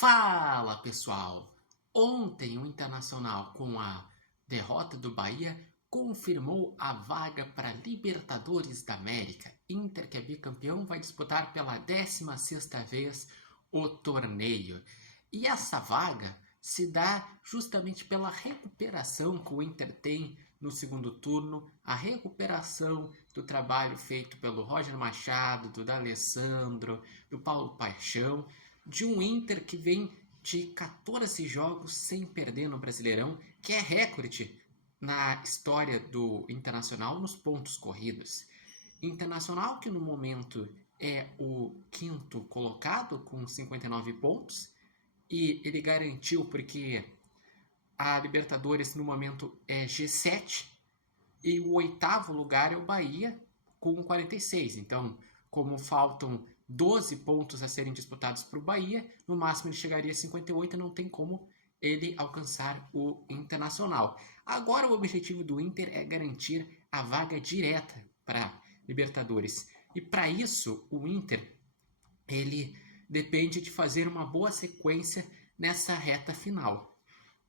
Fala pessoal! Ontem o Internacional, com a derrota do Bahia, confirmou a vaga para Libertadores da América. Inter, que é bicampeão, vai disputar pela 16ª vez o torneio. E essa vaga se dá justamente pela recuperação que o Inter tem no segundo turno, a recuperação do trabalho feito pelo Roger Machado, do D'Alessandro, do Paulo Paixão, de um Inter que vem de 14 jogos sem perder no Brasileirão, que é recorde na história do Internacional nos pontos corridos. Internacional que no momento é o quinto colocado com 59 pontos, e ele garantiu porque a Libertadores no momento é G7 e o oitavo lugar é o Bahia com 46. Então, como faltam 12 pontos a serem disputados para o Bahia, no máximo ele chegaria a 58 e não tem como ele alcançar o Internacional. Agora o objetivo do Inter é garantir a vaga direta para Libertadores. E para isso o Inter ele depende de fazer uma boa sequência nessa reta final.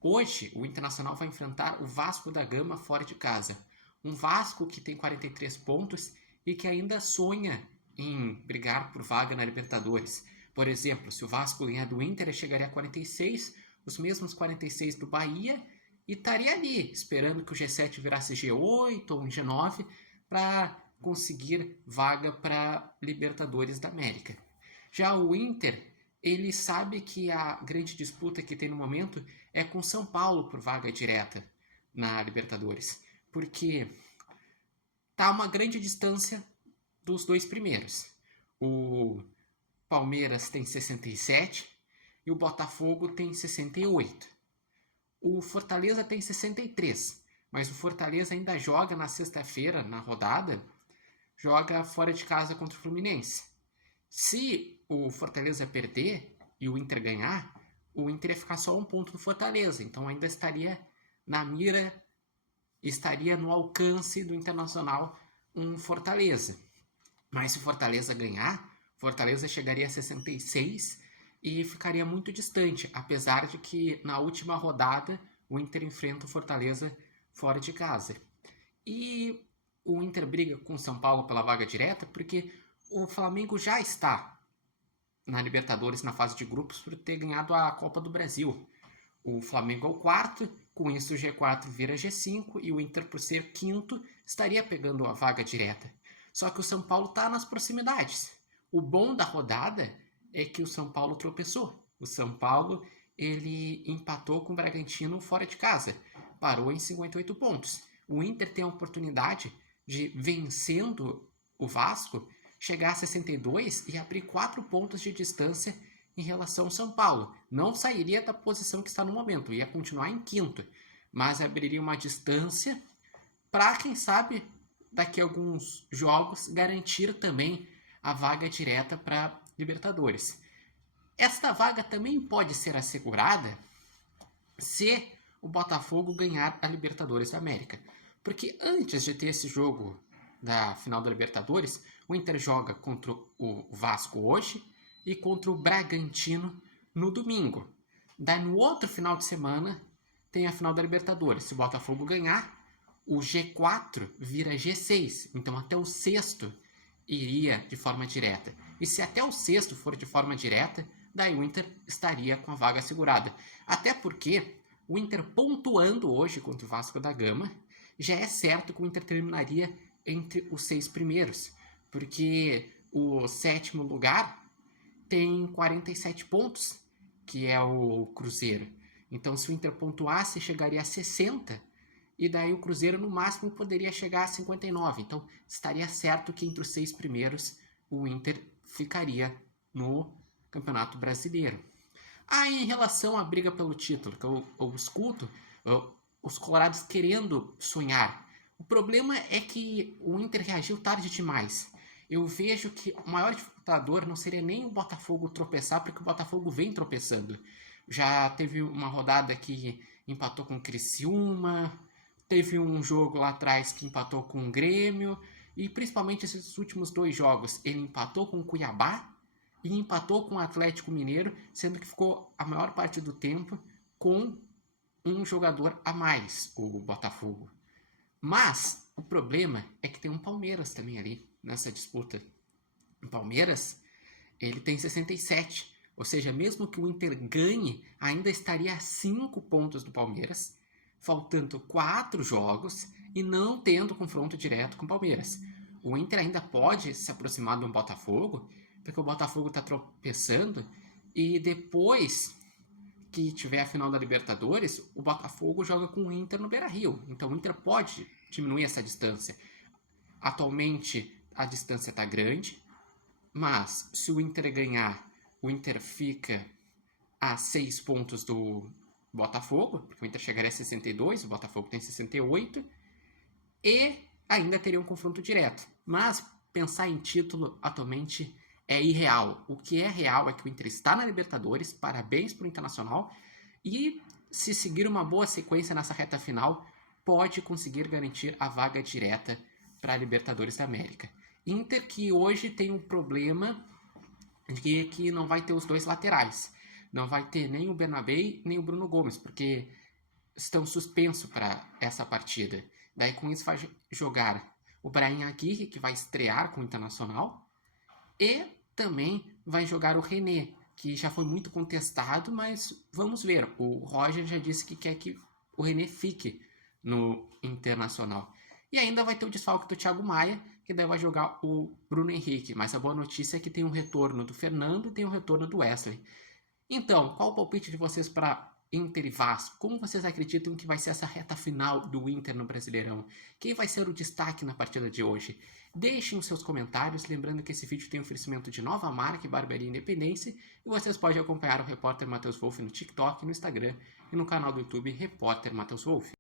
Hoje o Internacional vai enfrentar o Vasco da Gama fora de casa. Um Vasco que tem 43 pontos e que ainda sonha em brigar por vaga na Libertadores. Por exemplo, se o Vasco ganhar do Inter, ele chegaria a 46, os mesmos 46 do Bahia, e estaria ali, esperando que o G7 virasse G8 ou um G9 para conseguir vaga para Libertadores da América. Já o Inter, ele sabe que a grande disputa que tem no momento é com São Paulo por vaga direta na Libertadores, porque tá uma grande distância dos dois primeiros. O Palmeiras tem 67 e o Botafogo tem 68. O Fortaleza tem 63, mas o Fortaleza ainda joga na sexta-feira, na rodada, joga fora de casa contra o Fluminense. Se o Fortaleza perder e o Inter ganhar, o Inter ia ficar só um ponto do Fortaleza, então ainda estaria na mira, estaria no alcance do Internacional um Fortaleza. Mas se o Fortaleza ganhar, Fortaleza chegaria a 66 e ficaria muito distante, apesar de que na última rodada o Inter enfrenta o Fortaleza fora de casa. E o Inter briga com o São Paulo pela vaga direta porque o Flamengo já está na Libertadores na fase de grupos por ter ganhado a Copa do Brasil. O Flamengo é o quarto, com isso o G4 vira G5 e o Inter, por ser quinto, estaria pegando a vaga direta. Só que o São Paulo está nas proximidades. O bom da rodada é que o São Paulo tropeçou. O São Paulo ele empatou com o Bragantino fora de casa, parou em 58 pontos. O Inter tem a oportunidade de, vencendo o Vasco, chegar a 62 e abrir 4 pontos de distância em relação ao São Paulo. Não sairia da posição que está no momento, ia continuar em quinto, mas abriria uma distância para, quem sabe, daqui a alguns jogos, garantir também a vaga direta para Libertadores. Esta vaga também pode ser assegurada se o Botafogo ganhar a Libertadores da América. Porque antes de ter esse jogo da final da Libertadores, o Inter joga contra o Vasco hoje e contra o Bragantino no domingo. Daí no outro final de semana tem a final da Libertadores. Se o Botafogo ganhar, o G4 vira G6. Então até o sexto iria de forma direta. E se até o sexto for de forma direta, daí o Inter estaria com a vaga assegurada. Até porque o Inter pontuando hoje contra o Vasco da Gama, já é certo que o Inter terminaria entre os 6 primeiros, porque o sétimo lugar tem 47 pontos, que é o Cruzeiro. Então, se o Inter pontuasse, chegaria a 60, e daí o Cruzeiro no máximo poderia chegar a 59. Então, estaria certo que entre os 6 primeiros o Inter ficaria no Campeonato Brasileiro. Aí, em relação à briga pelo título, que eu escuto os colorados querendo sonhar. O problema é que o Inter reagiu tarde demais. Eu vejo que o maior dificultador não seria nem o Botafogo tropeçar, porque o Botafogo vem tropeçando. Já teve uma rodada que empatou com o Criciúma, teve um jogo lá atrás que empatou com o Grêmio, e principalmente esses últimos 2 jogos, ele empatou com o Cuiabá e empatou com o Atlético Mineiro, sendo que ficou a maior parte do tempo com um jogador a mais, o Botafogo. Mas o problema é que tem um Palmeiras também ali nessa disputa. O Palmeiras, ele tem 67, ou seja, mesmo que o Inter ganhe, ainda estaria a 5 pontos do Palmeiras, faltando 4 jogos e não tendo confronto direto com o Palmeiras. O Inter ainda pode se aproximar do Botafogo, porque o Botafogo está tropeçando, e depois que tiver a final da Libertadores, o Botafogo joga com o Inter no Beira-Rio. Então o Inter pode diminuir essa distância. Atualmente a distância está grande, mas se o Inter ganhar, o Inter fica a 6 pontos do Botafogo, porque o Inter chegaria a 62, o Botafogo tem 68, e ainda teria um confronto direto. Mas pensar em título atualmente é irreal. O que é real é que o Inter está na Libertadores, parabéns para o Internacional, e se seguir uma boa sequência nessa reta final, pode conseguir garantir a vaga direta para a Libertadores da América. Inter que hoje tem um problema de que não vai ter os dois laterais. Não vai ter nem o Bernabé nem o Bruno Gomes, porque estão suspensos para essa partida. Daí com isso vai jogar o Brahim Aguirre, que vai estrear com o Internacional, e também vai jogar o René, que já foi muito contestado, mas vamos ver. O Roger já disse que quer que o René fique no Internacional. E ainda vai ter o desfalque do Thiago Maia, que daí vai jogar o Bruno Henrique. Mas a boa notícia é que tem um retorno do Fernando e tem um retorno do Wesley. Então, qual o palpite de vocês para Inter e Vasco? Como vocês acreditam que vai ser essa reta final do Inter no Brasileirão? Quem vai ser o destaque na partida de hoje? Deixem os seus comentários, lembrando que esse vídeo tem oferecimento de Nova Marca e Barbearia Independência, e vocês podem acompanhar o Repórter Matheus Wolff no TikTok, no Instagram e no canal do YouTube Repórter Matheus Wolff.